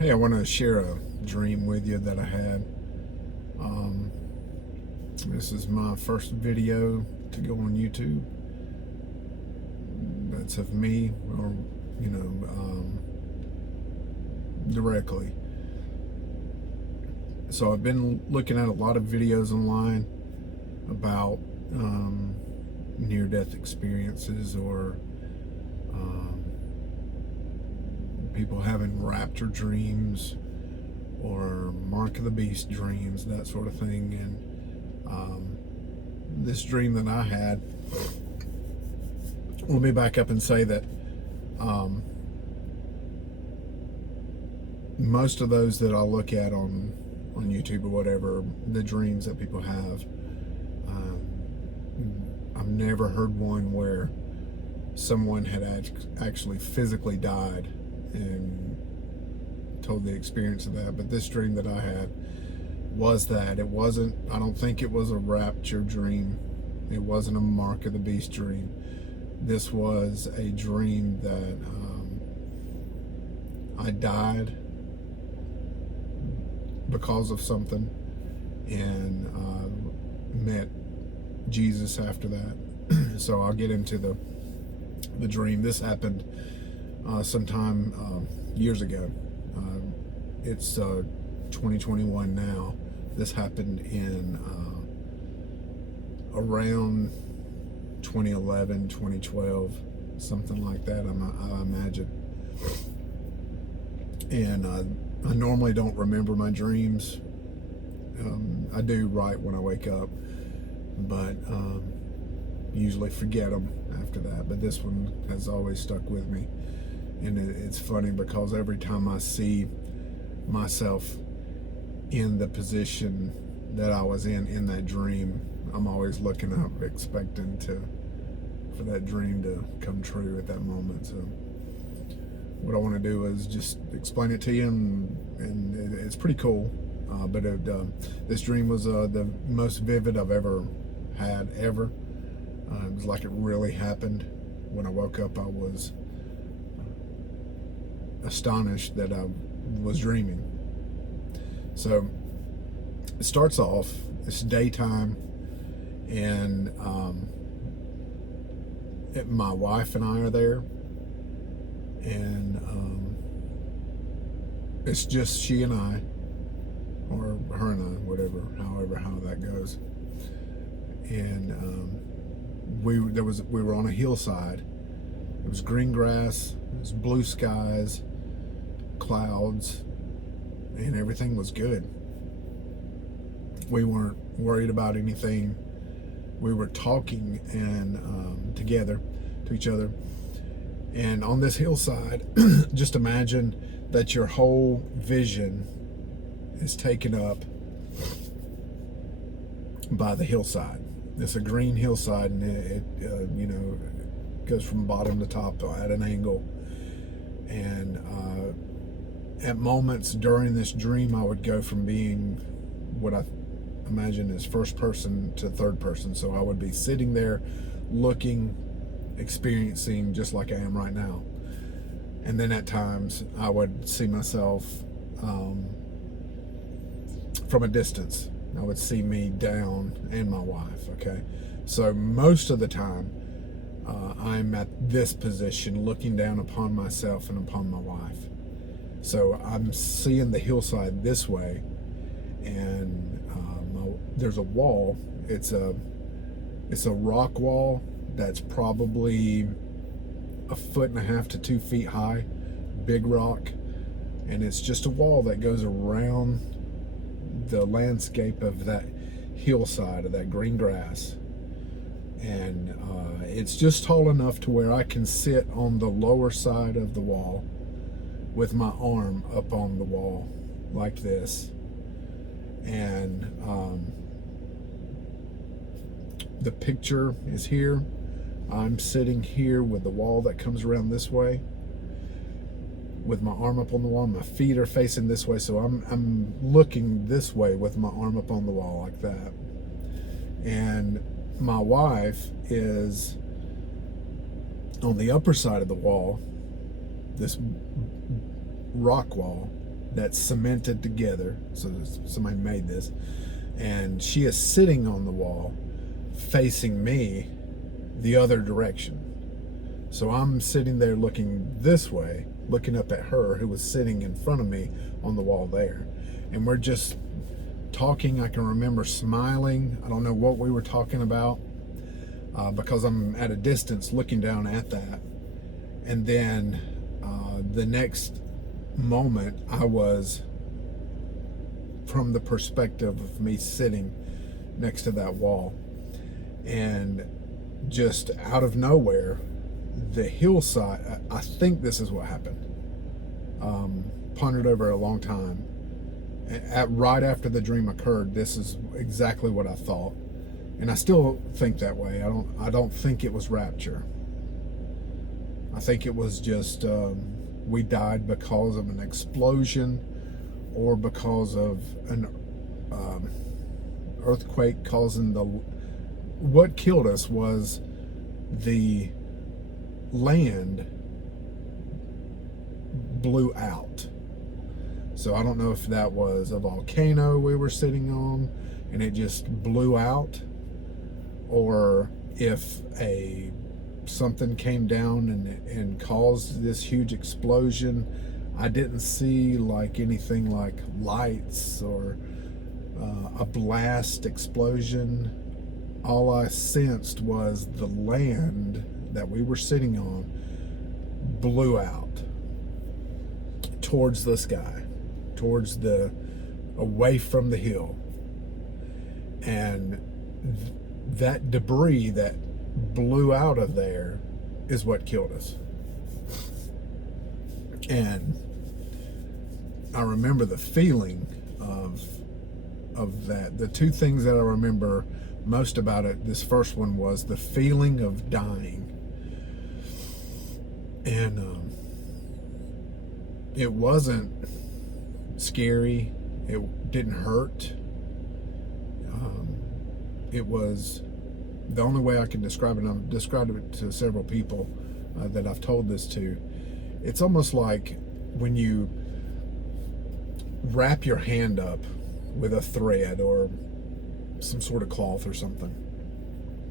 Hey, I want to share a dream with you that I had. Um, this is my first video to go on YouTube. That's of me, or you know, directly. So I've been looking at a lot of videos online about near-death experiences or people having rapture dreams or Mark of the Beast dreams, that sort of thing. And this dream that I had, let me back up and say that most of those that I look at on YouTube or whatever, the dreams that people have, I've never heard one where someone had actually physically died and told the experience of that. But this dream that I had was that. It wasn't, I don't think it was a rapture dream. It wasn't a Mark of the Beast dream. This was a dream that I died because of something and met Jesus after that. So I'll get into the dream. This happened sometime years ago. It's 2021 now. This happened in around 2011, 2012, something like that, I imagine. And I normally don't remember my dreams. I do right when I wake up, but usually forget them after that. But this one has always stuck with me. And it's funny because every time I see myself in the position that I was in that dream, I'm always looking up, expecting for that dream to come true at that moment. So what I want to do is just explain it to you, and it's pretty cool. But this dream was the most vivid I've ever had, ever. It was like it really happened. When I woke up, I was astonished that I was dreaming. So it starts off, it's daytime, and my wife and I are there, and it's just she and I, or her and I, whatever, how that goes. And we were on a hillside. It was green grass, it was blue skies, clouds, and everything was good. We weren't worried about anything. We were talking and together to each other. And on this hillside, just imagine that your whole vision is taken up by the hillside. It's a green hillside, and it goes from bottom to top at an angle. And at moments during this dream, I would go from being what I imagine is first person to third person. So I would be sitting there looking, experiencing just like I am right now. And then at times I would see myself from a distance. I would see me down, and my wife, okay? So most of the time, I'm at this position looking down upon myself and upon my wife. So I'm seeing the hillside this way, and there's a wall. It's a rock wall that's probably 1.5 feet to 2 feet high, big rock, and it's just a wall that goes around the landscape of that hillside, of that green grass. And it's just tall enough to where I can sit on the lower side of the wall with my arm up on the wall like this. And the picture is here. I'm sitting here with the wall that comes around this way, with my arm up on the wall. My feet are facing this way, so I'm looking this way with my arm up on the wall like that. And my wife is on the upper side of the wall, this rock wall, that's cemented together. So somebody made this, and she is sitting on the wall facing me the other direction. So I'm sitting there looking this way, looking up at her who was sitting in front of me on the wall there. And we're just talking. I can remember smiling. I don't know what we were talking about because I'm at a distance looking down at that. And then the next moment, I was from the perspective of me sitting next to that wall. And just out of nowhere, the hillside, I think this is what happened. Pondered over a long time. Right after the dream occurred, this is exactly what I thought, and I still think that way. I don't think it was rapture. I think it was just we died because of an explosion, or because of an earthquake causing the. What killed us was the land blew out. So I don't know if that was a volcano we were sitting on and it just blew out, or if something came down and caused this huge explosion. I didn't see like anything like lights or a blast explosion. All I sensed was the land that we were sitting on blew out towards the sky, towards away from the hill. And that debris that blew out of there is what killed us. And I remember the feeling of that. The two things that I remember most about it, this first one, was the feeling of dying. And it wasn't scary. It didn't hurt. It was the only way I can describe it. I've described it to several people that I've told this to. It's almost like when you wrap your hand up with a thread or some sort of cloth or something,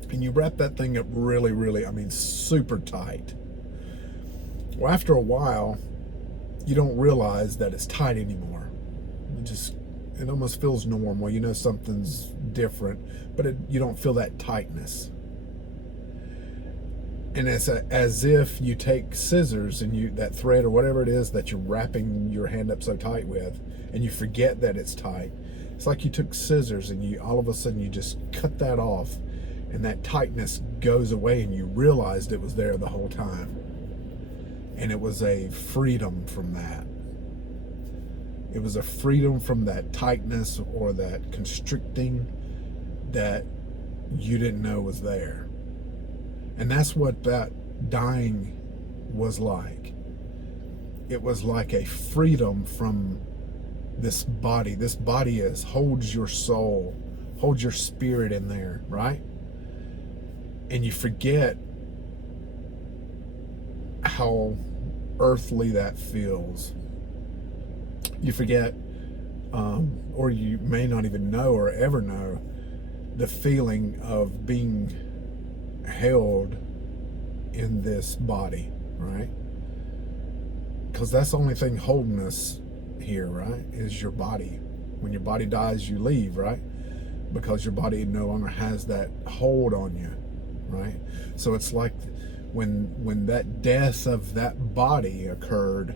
and you wrap that thing up really, really, super tight. Well, after a while, you don't realize that it's tight anymore. It almost feels normal. You know something's different, but you don't feel that tightness. And it's as if you take scissors and that thread or whatever it is that you're wrapping your hand up so tight with, and you forget that it's tight. It's like you took scissors and all of a sudden you just cut that off, and that tightness goes away, and you realized it was there the whole time. And it was a freedom from that. It was a freedom from that tightness or that constricting that you didn't know was there. And that's what that dying was like. It was like a freedom from this body. This body holds your soul, holds your spirit in there, right? And you forget how earthly that feels. You forget, or you may not even know or ever know, the feeling of being held in this body, right? Because that's the only thing holding us here, right? Is your body. When your body dies, you leave, right? Because your body no longer has that hold on you, right? So it's like when that death of that body occurred,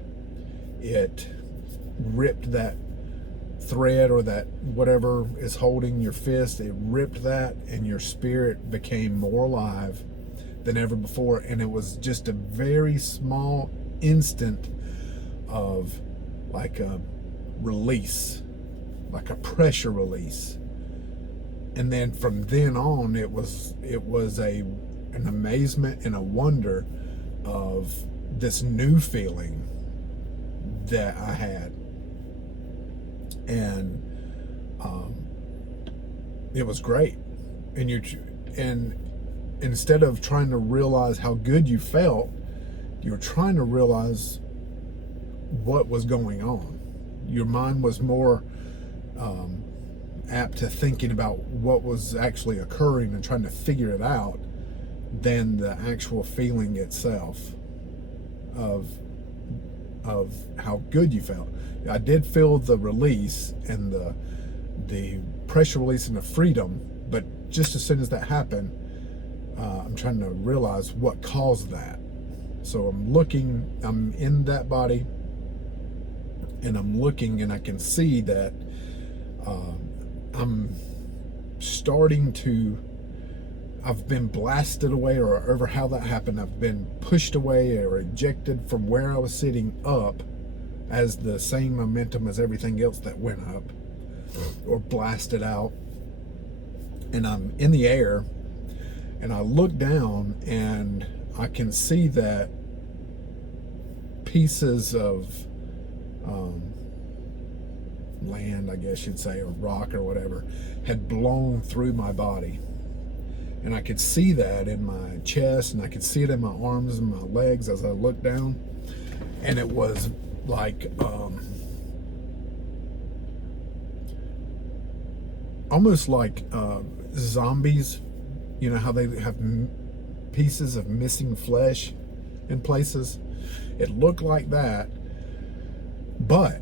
it ripped that thread or that whatever is holding your fist, it ripped that, and your spirit became more alive than ever before. And it was just a very small instant of like a release, like a pressure release. And then from then on, it was an amazement and a wonder of this new feeling that I had. And it was great. And instead of trying to realize how good you felt, you were trying to realize what was going on. your mind was more apt to thinking about what was actually occurring and trying to figure it out than the actual feeling itself of how good you felt. I did feel the release and the pressure release and the freedom, but just as soon as that happened, I'm trying to realize what caused that. So I'm in that body, and I'm looking, and I can see that I'm starting to, I've been blasted away, or over how that happened, I've been pushed away or ejected from where I was sitting up as the same momentum as everything else that went up, or blasted out. And I'm in the air, and I look down, and I can see that pieces of land, I guess you'd say, or rock or whatever, had blown through my body. And I could see that in my chest, and I could see it in my arms and my legs as I looked down. And it was like almost like zombies. You know how they have pieces of missing flesh in places? It looked like that, but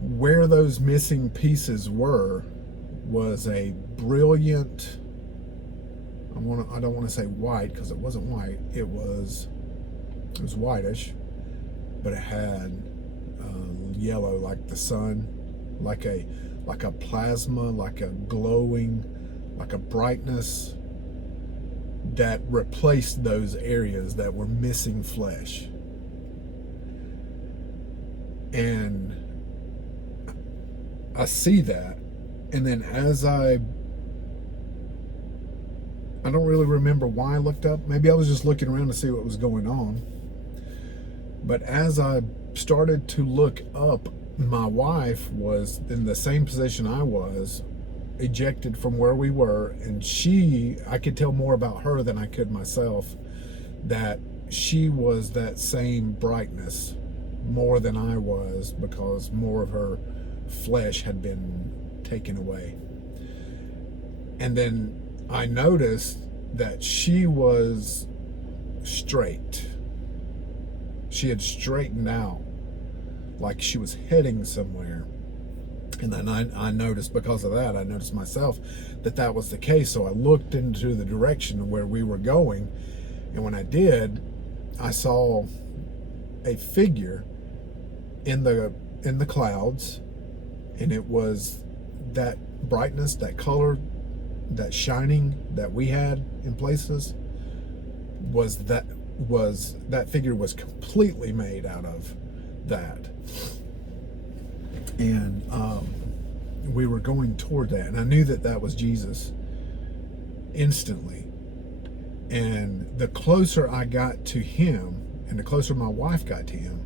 where those missing pieces were was a brilliant, I don't want to say white, because it wasn't white. It was whitish, but it had yellow, like the sun, like a plasma, like a glowing, like a brightness that replaced those areas that were missing flesh. And I see that, and then as I don't really remember why I looked up. Maybe I was just looking around to see what was going on. But as I started to look up, my wife was in the same position I was, ejected from where we were, and I could tell more about her than I could myself, that she was that same brightness more than I was, because more of her flesh had been taken away. And then I noticed that she was straight. She had straightened out, like she was heading somewhere. And then I noticed, because of that, I noticed myself that was the case. So I looked into the direction of where we were going. And when I did, I saw a figure in the clouds. And it was that brightness, that color, that shining that we had in places, that figure was completely made out of that. And we were going toward that, and I knew that was Jesus instantly. And the closer I got to him, and the closer my wife got to him,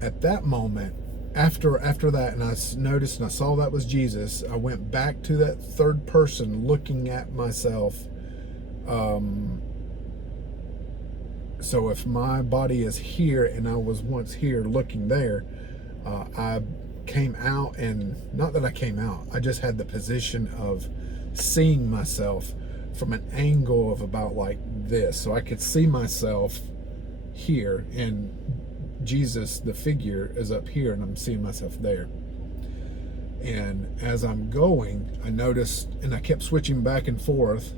at that moment, after that, and I noticed and I saw that was Jesus, I went back to that third person looking at myself. So if my body is here and I was once here looking there, I came out, and not that I came out, I just had the position of seeing myself from an angle of about like this. So I could see myself here, and Jesus, the figure, is up here, and I'm seeing myself there. And as I'm going, I noticed, and I kept switching back and forth,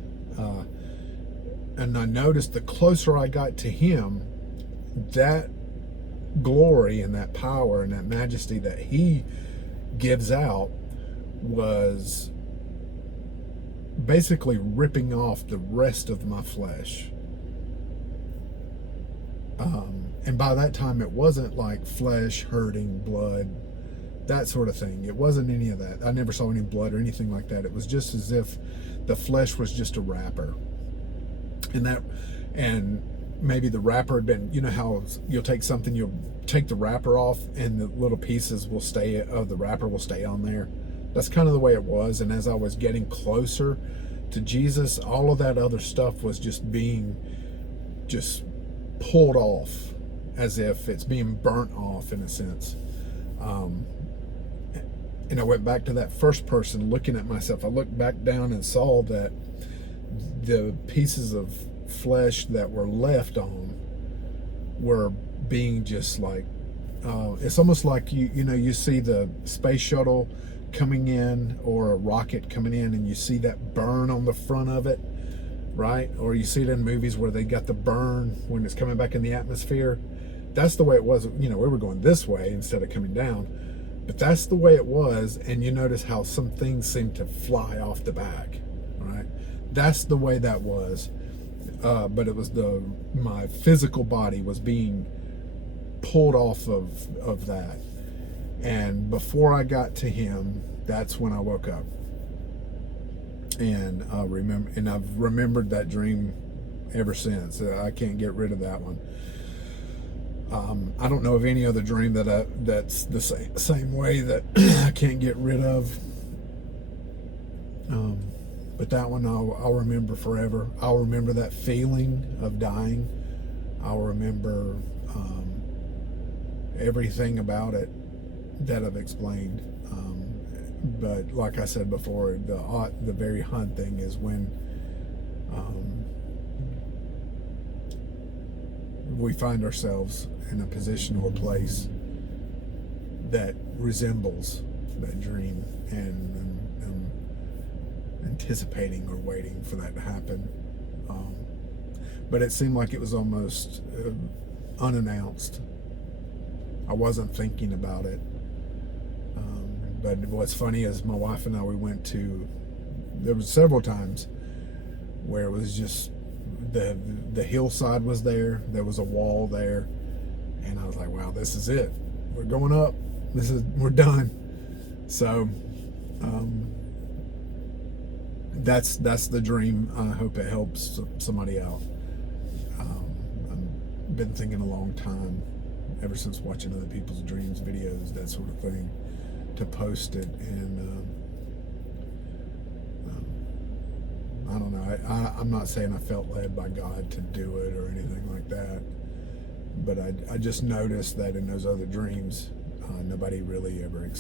and I noticed the closer I got to him, that glory and that power and that majesty that he gives out was basically ripping off the rest of my flesh. And by that time, it wasn't like flesh hurting, blood, that sort of thing. It wasn't any of that. I never saw any blood or anything like that. It was just as if the flesh was just a wrapper. And maybe the wrapper had been, you know how you'll take something, you'll take the wrapper off, and the little pieces of the wrapper will stay on there. That's kind of the way it was. And as I was getting closer to Jesus, all of that other stuff was just being pulled off, as if it's being burnt off in a sense. Um, and I went back to that first person looking at myself. I looked back down and saw that the pieces of flesh that were left on were being just like, it's almost like you see the space shuttle coming in or a rocket coming in, and you see that burn on the front of it, right? Or you see it in movies where they got the burn when it's coming back in the atmosphere. That's the way it was. We were going this way instead of coming down, but that's the way it was. And you notice how some things seem to fly off the back, right? That's the way that was. But it was my physical body was being pulled off of that. And before I got to him, that's when I woke up. And I've remembered that dream ever since. I can't get rid of that one. I don't know of any other dream that's the same way that I can't get rid of. But that one I'll remember forever. I'll remember that feeling of dying. I'll remember everything about it that I've explained. But like I said before, the very hunt thing is when we find ourselves in a position or place that resembles that dream, and anticipating or waiting for that to happen. But it seemed like it was almost unannounced. I wasn't thinking about it. But what's funny is my wife and I, there was several times where it was just the hillside was there. There was a wall there. And I was like, wow, this is it. We're going up. We're done. So, that's the dream. I hope it helps somebody out. I've been thinking a long time, ever since watching other people's dreams videos, that sort of thing, to post it. And I don't know. I'm not saying I felt led by God to do it or anything like that, but I just noticed that in those other dreams, nobody really ever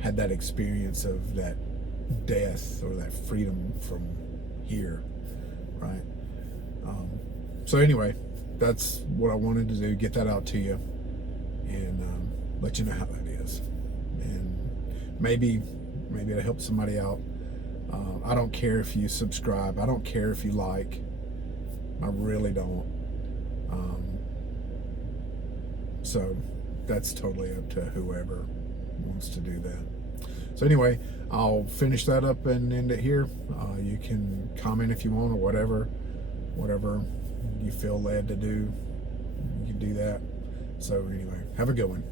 had that experience of that death or that freedom from here, right? So anyway, that's what I wanted to do, get that out to you, and let you know how that is. And maybe it'll help somebody out. I don't care if you subscribe. I don't care if you like. I really don't. So that's totally up to whoever wants to do that. So anyway, I'll finish that up and end it here. You can comment if you want, or whatever you feel led to do, you can do that. So anyway, have a good one.